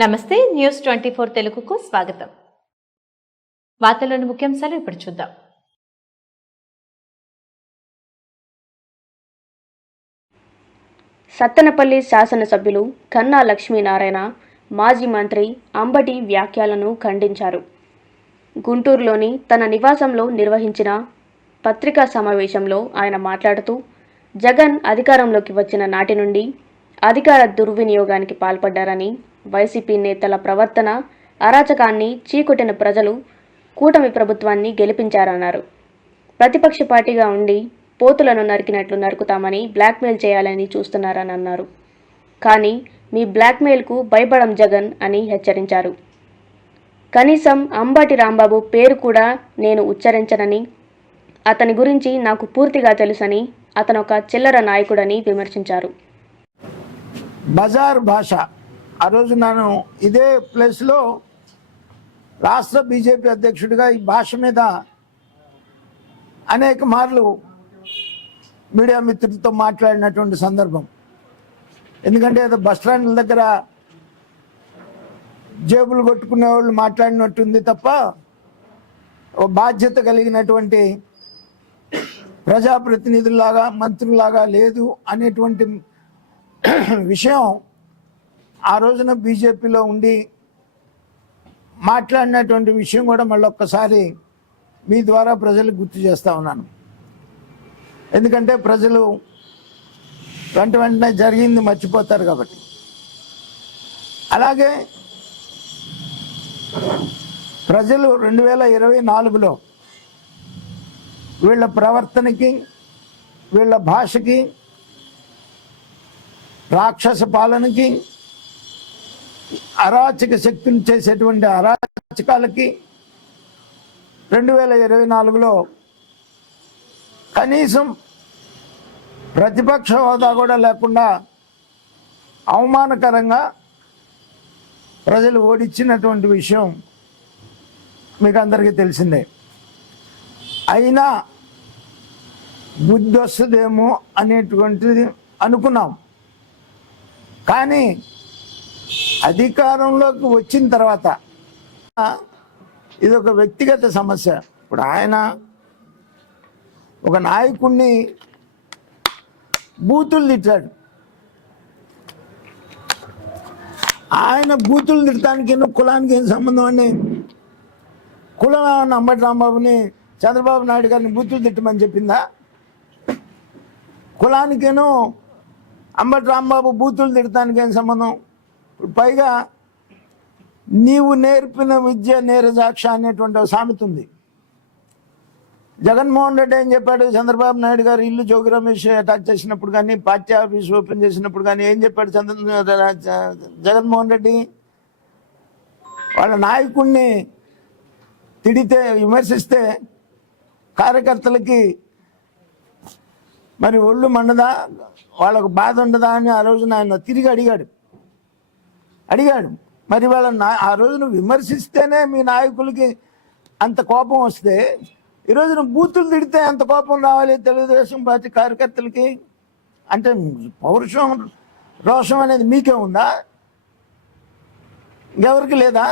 నమస్తే news twenty four తెలుగుకు స్వాగతం. వార్తల్లోని ముఖ్యాంశాలు ఇప్పుడు చూద్దాం. సత్తెనపల్లి శాసనసభ్యులు కన్నా లక్ష్మీనారాయణ మాజీ మంత్రి అంబటి వ్యాఖ్యలను ఖండించారు. గుంటూరులోని తన నివాసంలో నిర్వహించిన పత్రికా సమావేశంలో ఆయన మాట్లాడుతూ జగన్ అధికారంలోకి వచ్చిన నాటి నుండి అధికార దుర్వినియోగానికి పాల్పడ్డారని వైసీపీ నేతల ప్రవర్తన అరాచకాన్ని చీకొట్టిన ప్రజలు కూటమి ప్రభుత్వాన్ని గెలిపించారన్నారు. ప్రతిపక్ష పార్టీగా ఉండి పోతులను నరికినట్లు నరుకుతామని బ్లాక్మెయిల్ చేయాలని చూస్తున్నారని అన్నారు కానీ మీ బ్లాక్మెయిల్కు భయపడం జగన్ అని హెచ్చరించారు. కనీసం అంబాటి రాంబాబు పేరు కూడా నేను ఉచ్చరించనని అతని గురించి నాకు పూర్తిగా తెలుసని అతను ఒక చిల్లర నాయకుడని విమర్శించారు. బజార్ భాష ఆ రోజు నేను ఇదే ప్లేస్లో రాష్ట్ర బీజేపీ అధ్యక్షుడిగా ఈ భాష మీద అనేక మార్లు మీడియా మిత్రులతో మాట్లాడినటువంటి సందర్భం. ఎందుకంటే ఏదో బస్ స్టాండ్ల దగ్గర జేబులు కొట్టుకునే వాళ్ళు మాట్లాడినట్టుంది తప్ప బాధ్యత కలిగినటువంటి ప్రజాప్రతినిధుల్లాగా మంత్రులాగా లేదు అనేటువంటి విషయం ఆ రోజున బీజేపీలో ఉండి మాట్లాడినటువంటి విషయం కూడా మళ్ళీ ఒక్కసారి మీ ద్వారా ప్రజలకు గుర్తు చేస్తా ఉన్నాను. ఎందుకంటే ప్రజలు వెంట వెంటనే జరిగింది మర్చిపోతారు కాబట్టి. అలాగే ప్రజలు రెండు వేల ఇరవై నాలుగులో వీళ్ళ ప్రవర్తనకి వీళ్ళ భాషకి రాక్షస పాలనకి అరాచక శక్తిని చేసేటువంటి అరాచకాలకి రెండు వేల ఇరవై నాలుగులో కనీసం ప్రతిపక్ష హోదా కూడా లేకుండా అవమానకరంగా ప్రజలు ఓడించినటువంటి విషయం మీకు అందరికీ తెలిసిందే. అయినా బుద్ధి వస్తుందేమో అనేటువంటిది అనుకున్నాం. కానీ అధికారంలోకి వచ్చిన తర్వాత ఇది ఒక వ్యక్తిగత సమస్య. ఇప్పుడు ఆయన ఒక నాయకుడిని బూతులు తిట్టాడు. ఆయన బూతులు తిట్టడానికి కులానికి ఏం సంబంధం అండి? కులం ఏమన్నా అంబటి రాంబాబుని చంద్రబాబు నాయుడు గారిని బూతులు తిట్టమని చెప్పిందా? కులానికేనో అంబటి రాంబాబు బూతులు తిడటానికి ఏం సంబంధం? ఇప్పుడు పైగా నీవు నేర్పిన విద్య నేరజాక్ష అనేటువంటి సామెత ఉంది. జగన్మోహన్ రెడ్డి ఏం చెప్పాడు? చంద్రబాబు నాయుడు గారు ఇల్లు జోగి రమేష్ అటాక్ చేసినప్పుడు కానీ పార్టీ ఆఫీస్ ఓపెన్ చేసినప్పుడు కానీ ఏం చెప్పాడు చంద్ర జగన్మోహన్ రెడ్డి? వాళ్ళ నాయకుడిని తిడితే విమర్శిస్తే కార్యకర్తలకి మరి ఒళ్ళు మండదా? వాళ్ళకు బాధ ఉండదా అని ఆ రోజున ఆయన తిరిగి అడిగాడు. అడిగాడు. మరి వాళ్ళ నా ఆ రోజును విమర్శిస్తేనే మీ నాయకులకి అంత కోపం వస్తే ఈ రోజున బూతులు తిడితే అంత కోపం రావాలి తెలుగుదేశం పార్టీ కార్యకర్తలకి? అంటే పౌరుషం రోషం అనేది మీకే ఉందా? ఇంకెవరికి లేదా?